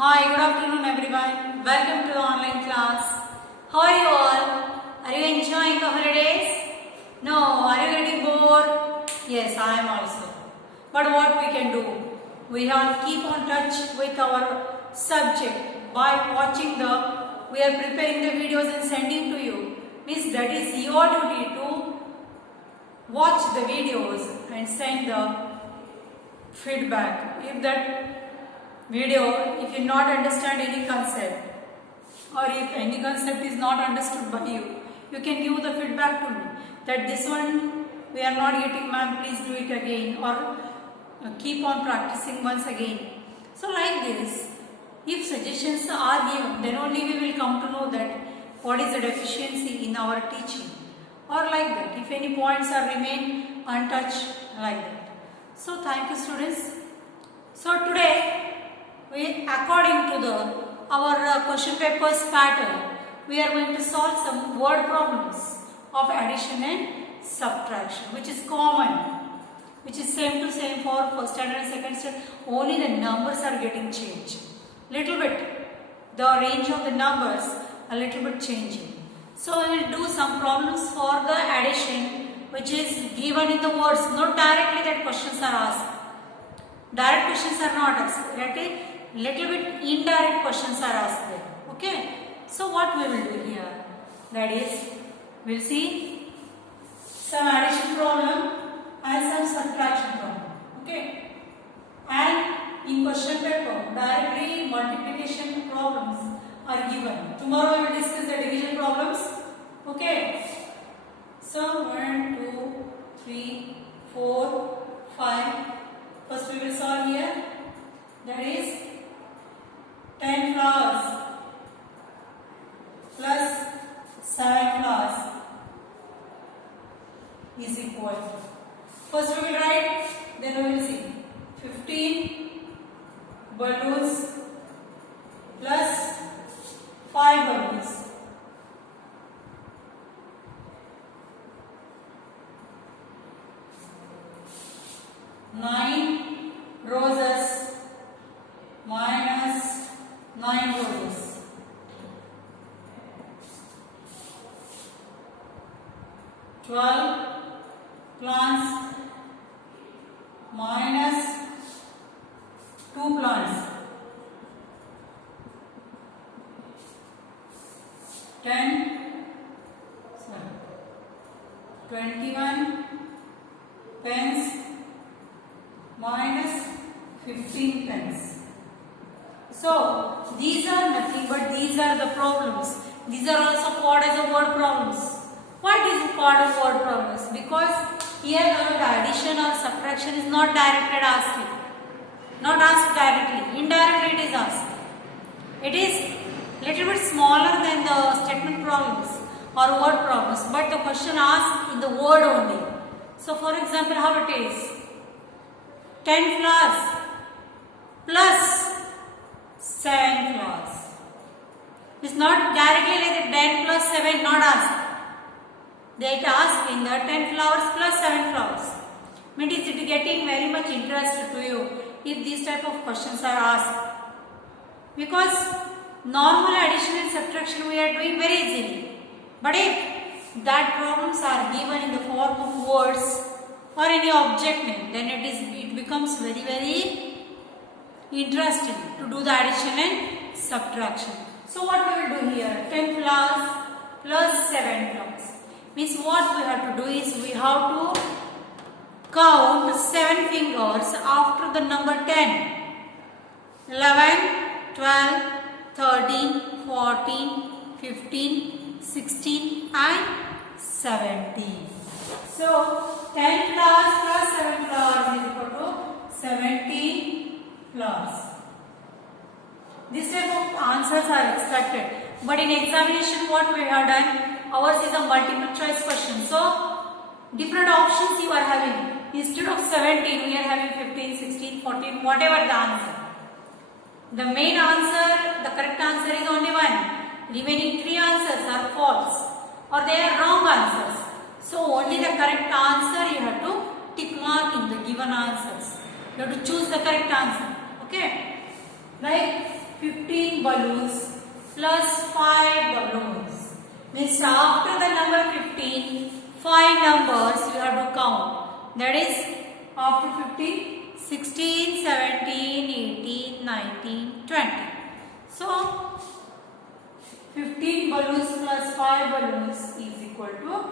Hi, good afternoon everyone. Welcome to the online class. How are you all? Are you enjoying the holidays? No, are you getting bored? Yes, I am also. But what we can do? We have to keep on touch with our subject by watching we are preparing the videos and sending to you. Means that is your duty to watch the videos and send the feedback. If that video, if you not understand any concept or if any concept is not understood by you, you can give the feedback to me that this one we are not getting, ma'am, please do it again, or keep on practicing once again. So like this, if suggestions are given, then only we will come to know that what is the deficiency in our teaching, or like that, if any points are remain untouched, like that. So thank you students. So today, according to our question papers pattern, we are going to solve some word problems of addition and subtraction, which is common, which is same to same for first standard and second standard. Only the numbers are getting changed. Little bit, the range of the numbers a little bit changing. So we will do some problems for the addition, which is given in the words. Not directly that questions are asked. Direct questions are not asked. Little bit indirect questions are asked there. Okay. So what we will do here? That is, we will see some addition problem and some subtraction problem. Okay. And in question paper, directly multiplication problems are given. Tomorrow we will discuss the division problems. Okay. So 1, 2, 3, 4, 5. First we will solve here. That is 10 flowers plus 7 flowers is equal. First we will write, then we will see 15 balloons plus 5 balloons. Nine roses minus 9 roses. 12 plants minus 2 plants. 21 pens minus 15 pens. So these are nothing but these are the problems. These are also called as a word problems. What is called as word problems? Because here the addition or subtraction is not directed asking. Not asked directly. Indirectly it is asked. It is little bit smaller than the statement problems or word problems. But the question asked in the word only. So for example, how it is? 10 flowers plus 7 flowers. It's not directly like the 10 plus 7, not asked. They ask in the 10 flowers plus 7 flowers. Means it is getting very much interest to you if these type of questions are asked. Because normal addition and subtraction we are doing very easily. But if that problems are given in the form of words or any object name, then it becomes very interesting to do the addition and subtraction. So what we will do here? 10 flowers plus 7 flowers. Means what we have to do is we have to count 7 fingers after the number 10. 11, 12, 13, 14, 15, 16 and 17. So 10 flowers plus 7 flowers is equal to 17 flowers. This type of answers are expected. But in examination what we have done, ours is a multiple choice question. So different options you are having. Instead of 17 we are having 15, 16, 14, whatever the answer. The main answer, the correct answer is only one. Remaining 3 answers are false or they are wrong answers. So only the correct answer you have to tick mark in the given answers. You have to choose the correct answer. Okay. Like 15 balloons plus 5 balloons. Means after the number 15, 5 numbers you have to count. That is after 15, 16, 17, 18, 19, 20. So 15 balloons plus 5 balloons is equal to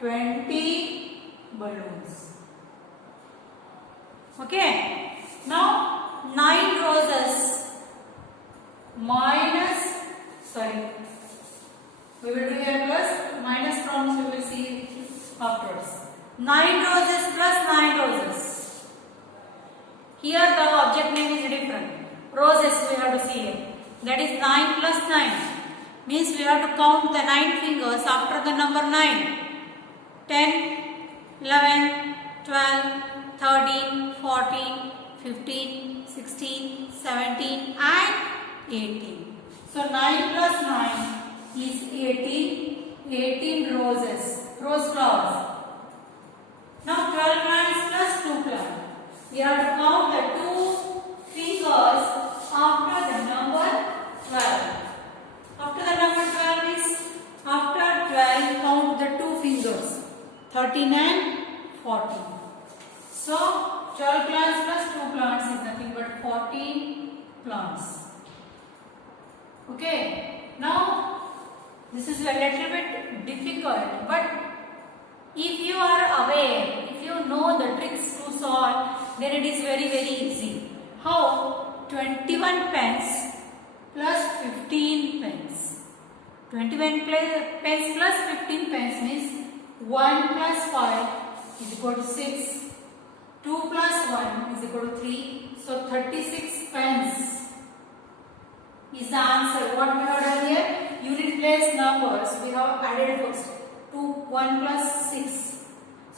20 balloons. Okay. Now 9 roses minus, sorry, we will do here plus, minus problems we will see afterwards. 9 roses plus 9 roses. Here the object name is different. Roses we have to see here. That is 9 plus 9. Means we have to count the 9 fingers after the number 9. 10, 11, 12, 13, 14, 15, 16, 17 and 18. So 9 plus 9 is 18. 18 roses, rose flowers. Now 12 plants plus 2 plants. We have to count the 2 fingers after the number 12. After the number 12 is, after 12 count the 2 fingers, 13 and 14. So 12 plants plus 2 plants is nothing but 14 plants. Okay. Now this is a little bit difficult, but if you are aware, if you know the tricks to solve, then it is very easy. How? 21 pence plus 15 pence. 21 pence plus 15 pence means 1 plus 5 is equal to 6. 2 plus 1 is equal to 3. So 36 pence is the answer. What we have done here? Unit place numbers we have added first. 2, 1 plus 6.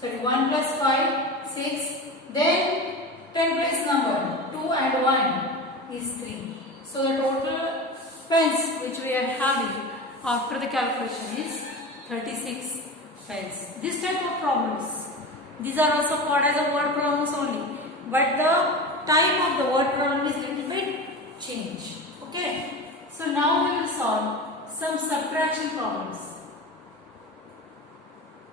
Sorry, 1 plus 5, 6. Then 10 place number 2 and 1 is 3. So the total pence which we are having after the calculation is 36 pence. This type of problems, these are also called as a word problems only, but the type of the word problem is little bit change. Okay. So now we will solve some subtraction problems.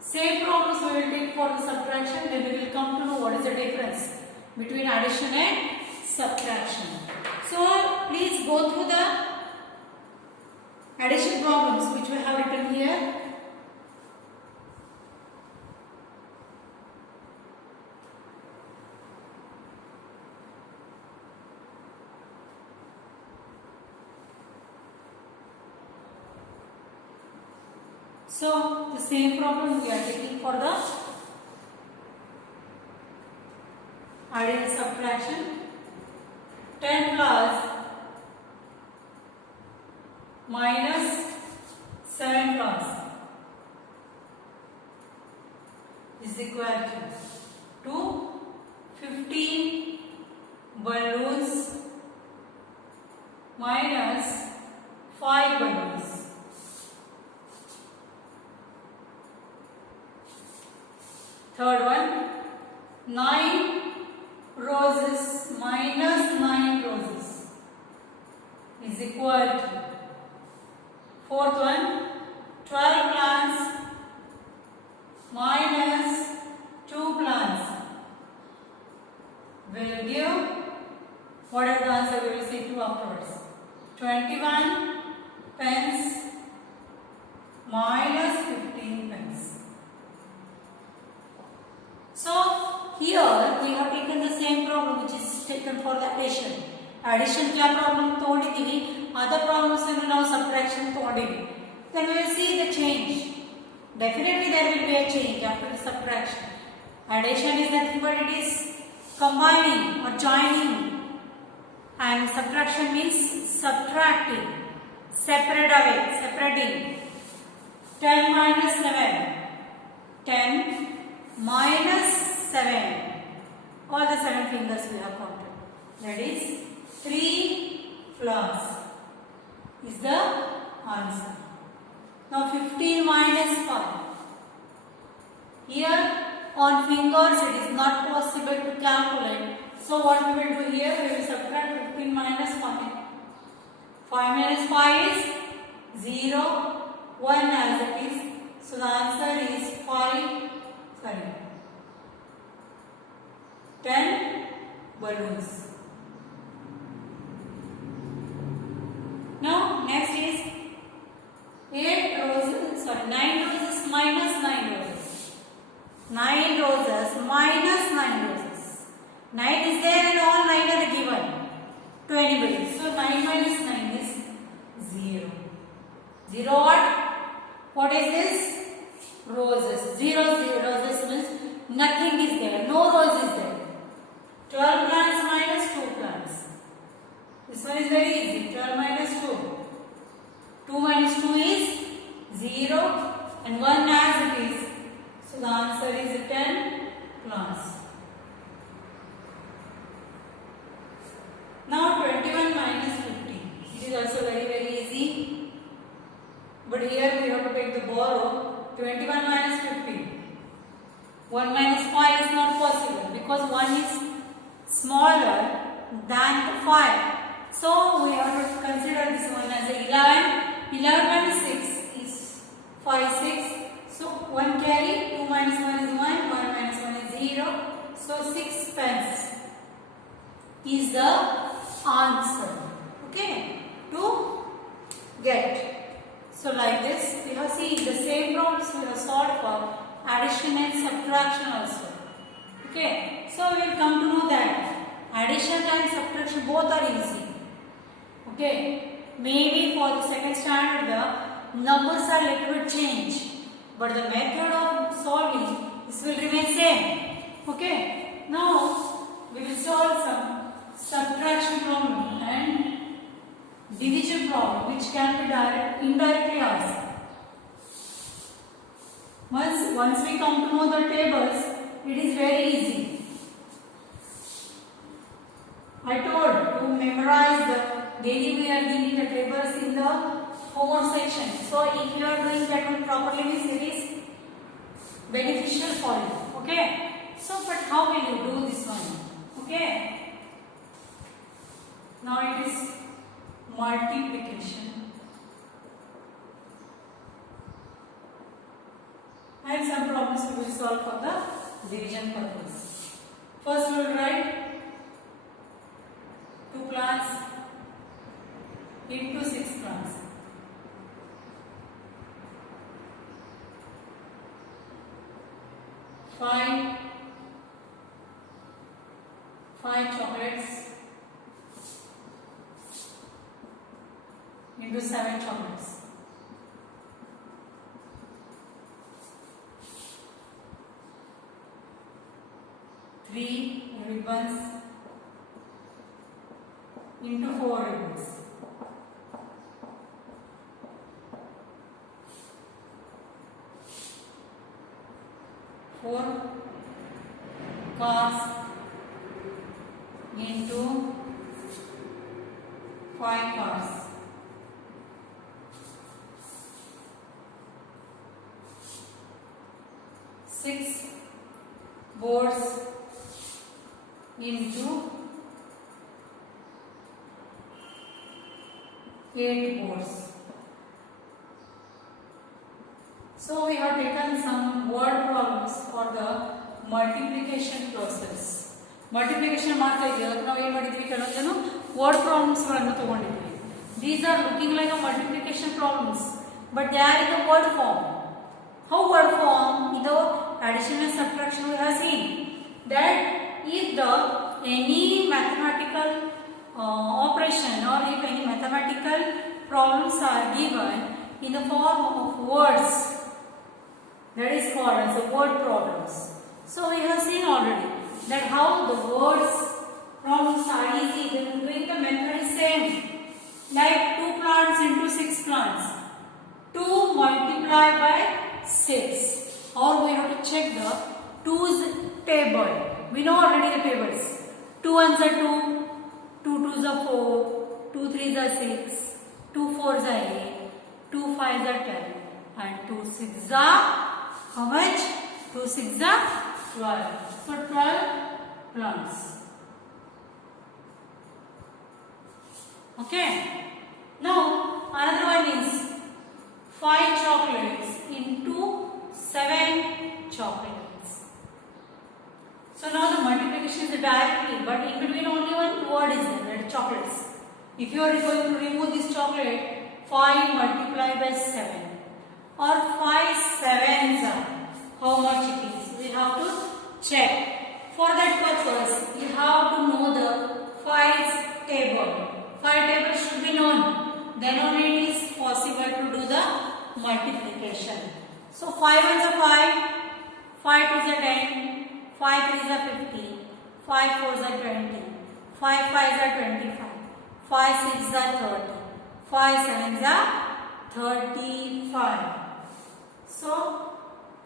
Same problems we will take for the subtraction, then we will come to know what is the difference between addition and subtraction. So please go through the addition problems which we have written here. So the same problem we are taking for the addition subtraction. 10 plus minus 7 plus is equal to 15 balloons minus 5 balloons. Third one, 9 roses minus 9 roses is equal to. Fourth one, 12 plants minus 2 plants will give, what is the answer we will see 2 afterwards. 21 pence minus 15 pence. So here we have taken the same problem which is taken for the addition. Addition क्या problem तोड़ीदीवी, other problems में now subtraction तोड़ीवी. Then we will see the change. Definitely there will be a change after the subtraction. Addition is nothing but it is combining or joining, and subtraction means subtracting, separate away, separating. 10 minus 7, 10 minus 7, all the 7 fingers we have counted, that is 3 flowers is the answer. Now 15 minus 5, here on fingers it is not possible to calculate, so what we will do here, we will subtract 15 minus 5, 5 minus 5 is 0. 1 as it is. So the answer is 10 balloons. Now next is 9 roses minus 9 roses. 9 roses minus 9 roses. 9 is there and all 9 are given to anybody. So 9 minus 9 is 0. 0 what? What is this? Roses. 0 roses means nothing is there. No rose is there. 12 plants minus 2 plants. This one is very easy. 12 minus 2. 2 minus 2 is 0 and 1 as it is. So the answer is 10 plants. Now 21 minus 50. It is also very easy. But here we have to take the borrow. 21 minus 50. 1 minus 5 is not possible because 1 is smaller than the 5. So we have to consider this one as 11. 11 minus 6 is 5, 6. So 1 carry, 2 minus 1 is 1, 1 minus 1 is 0. So 6 pence is the answer. Okay, to get. So like this, we have seen the same problems we have solved for addition and subtraction also. Okay, so we will come to know that addition and subtraction both are easy. Okay, maybe for the second standard the numbers are little bit changed, but the method of solving this will remain same. Okay, now we will solve some subtraction problem and division problem which can be indirectly asked. Once we come to know the tables, it is very easy. I told to memorize the daily we are giving the tables in the homework section. So if you are doing that one properly, it is beneficial for you. Okay. So but how will you do this one? Okay. Now it is multiplication. And some problems we will solve for the division purpose. First we will write 2 plants into 6 plants. Five chocolates into 7 chocolates. 3 ribbons into 4 ribbons. 4 cars into 5 cars. 6 boards into 8 boards. So we have taken some word problems for the multiplication process. Multiplication ಮಾಡ್ತಾ ಇದ್ದೀವಿ ನಾವು ಏನು ಮಾಡಿದ್ವಿ ಕೆಲವೊಂದನ್ನು word problems ಗಳನ್ನು ತಗೊಂಡಿದ್ವಿ. These are looking like a multiplication problems, but they are in the word form. How word form? In the addition and subtraction we have seen that if the any mathematical operation or if any mathematical problems are given in the form of words, that is called as the word problems. So we have seen already that how the words problems are easy. Then doing the method is same. Like 2 plants into 6 plants. 2 multiplied by 6. Or we have to check the 2's table. We know already the tables. 2 ones are 2, 2 twos are 4, 2 threes are 6, 2 fours are 8, 2 fives are 10, and 2 sixes are how much? 2 sixes are 12. So 12 plants. Okay. Now another one is 5 chocolates into 7 chocolates. So now the multiplication is directly, but in between only one word is there, that chocolates. If you are going to remove this chocolate, 5 multiplied by 7 or 5 sevens are how much it is. We have to check. For that purpose, you have to know the 5's table. 5 tables should be known. Then only it is possible to do the multiplication. So 5 ones are 5, 5 twos are 10, 5 threes are 50, 5 fours are 20, 5 fives are 25, 5 sixes are 30, 5 sevens are 35. So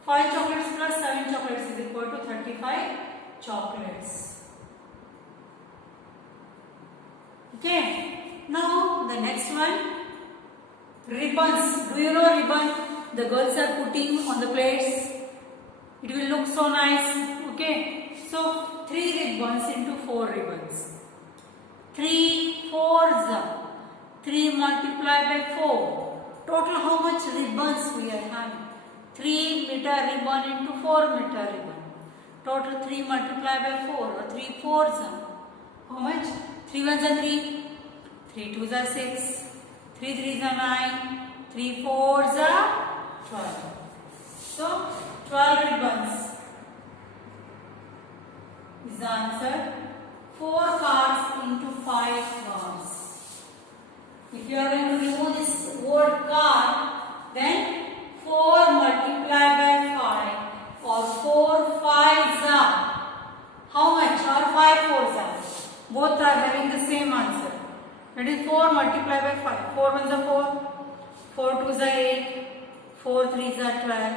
5 chocolates plus 7 chocolates is equal to 35 chocolates. Okay. Now the next one, ribbons. Do you know ribbon? The girls are putting on the plates. It will look so nice. Okay. So 3 ribbons into 4 ribbons. 3 fours. 3 multiplied by 4. Total how much ribbons we are having? 3 meter ribbon into 4 meter ribbon. Total 3 multiplied by 4 or 3 fours. How much? 3 ones are 3. 3 twos are 6. 3 threes are 9. 3 fours are 12. So 12 ribbons is the answer. 4 cars into 5 cars. If you are going to remove this word car, then 4 multiplied by 5 or 4 fives are how much? Or 5 fours are. Both are having the same answer. That is 4 multiplied by 5. 4 ones are 4. 4 twos are 8. 4 threes are 12.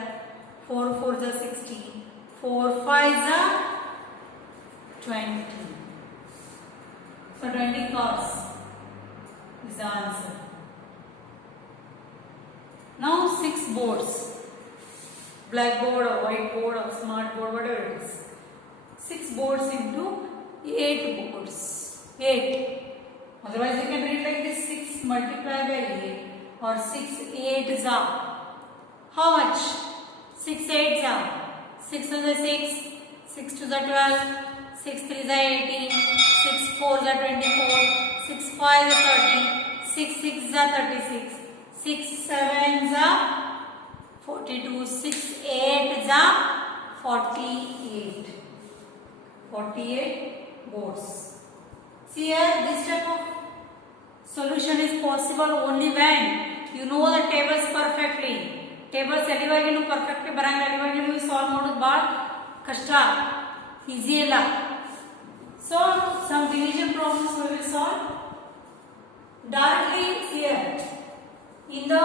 4 fours are 16. 4 fives are 20. So 20 cars is the answer. Now 6 boards. Blackboard or whiteboard or smart board, whatever it is. 6 boards into 8 boards. 8. Otherwise you can read like this, 6 multiplied by 8 or 6 8s are. How much? 6 8s are. 6 ones are 6, 6 twos are 12, 6 threes are 18, 6 fours are 24, 6 fives are 30, 6 sixes are 36, 6 sevens are 42, 6 8s are 48. 48 boards. See here, this type of solution is possible only when you know the tables perfectly. Tables ಎಲ್ಲಿವರೆಗೆ ನೀವು perfect ಬರಂಗಿಲ್ಲ ಅಲ್ಲಿವರೆಗೆ ನೀವು solve ಮಾಡೋದು ಬಹಳ ಕಷ್ಟ, easy ಇಲ್ಲ. So some division problems we will solve directly here in the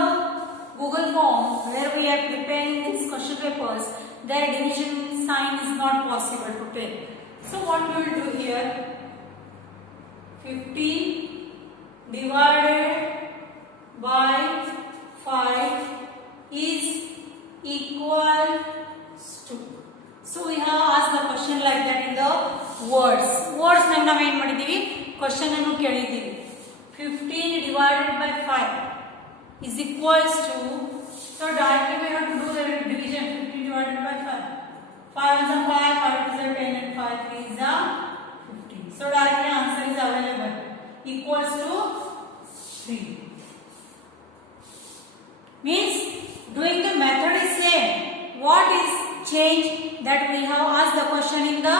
Google form where we are preparing these question papers. Their division sign is not possible to take. So what we will do here, 50 divided by 5 is equal to. So we have asked the question like that in the words. Words ನಾವು ಏನು ಮಾಡಿದೀವಿ, question ಅನ್ನು ಕೇಳಿದೀವಿ. 15 divided by 5 is equals to. So directly we have to do the division. 15 divided by 5. 5 is a 5, 5 is a 10 and 5 is a 15. So directly answer is available. Equals to 3. Means doing the method is same. What is change that we have asked the question in the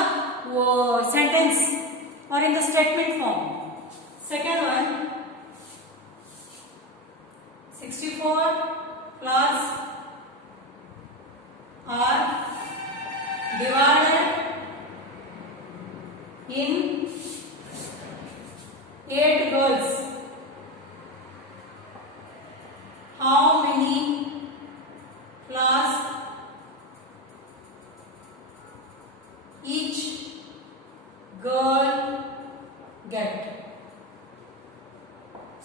sentence or in the statement form. Second one, 64 plus R divided in 8 girls. How many flowers each girl get?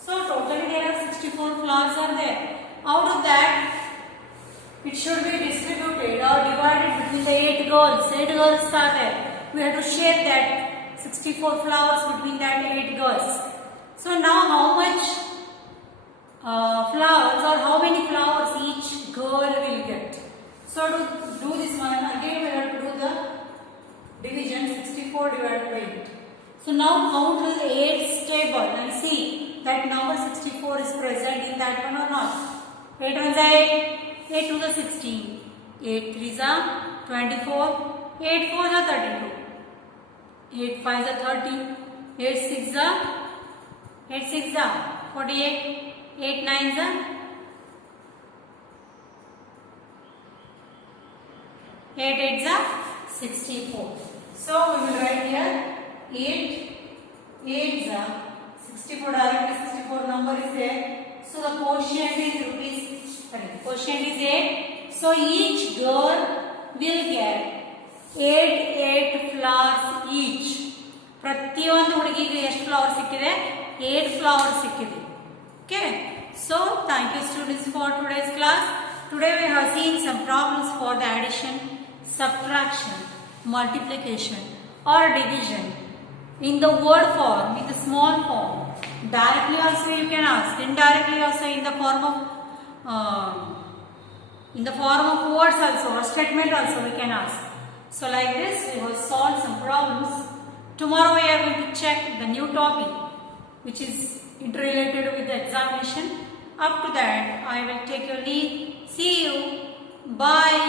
So totally there are 64 flowers are there. Out of that, it should be distributed or divided between the 8 girls. 8 girls are there. We have to share that 64 flowers between that 8 girls. So now how much 64 divided by 8. So now count the 8's table and see that number 64 is present in that one or not. 8 1s are 8, 8 2s are 16, 8 3s are 24, 8 4s are 32, 8 5s are 30, 8 6s are 48, 8 9s are 8 8s are 64. So we will write here 8 8s are 64. Directly 64 number is there. So the quotient is quotient is 8. So each girl will get 8 flowers each. ಪ್ರತಿಯೊಂದು ಹುಡುಗಿಗೆ ಎಷ್ಟು flower ಸಿಕ್ಕಿದೆ? 8 flowers ಸಿಕ್ಕಿದೆ. Okay. So thank you students for today's class. Today we have seen some problems for the addition, subtraction, multiplication or division in the word form, in the small form. Directly also you can ask, indirectly also in the form of words also or statement also we can ask. So like this we have solved some problems. Tomorrow we are going to check the new topic which is interrelated with the examination. Up to that I will take your leave. See you. Bye.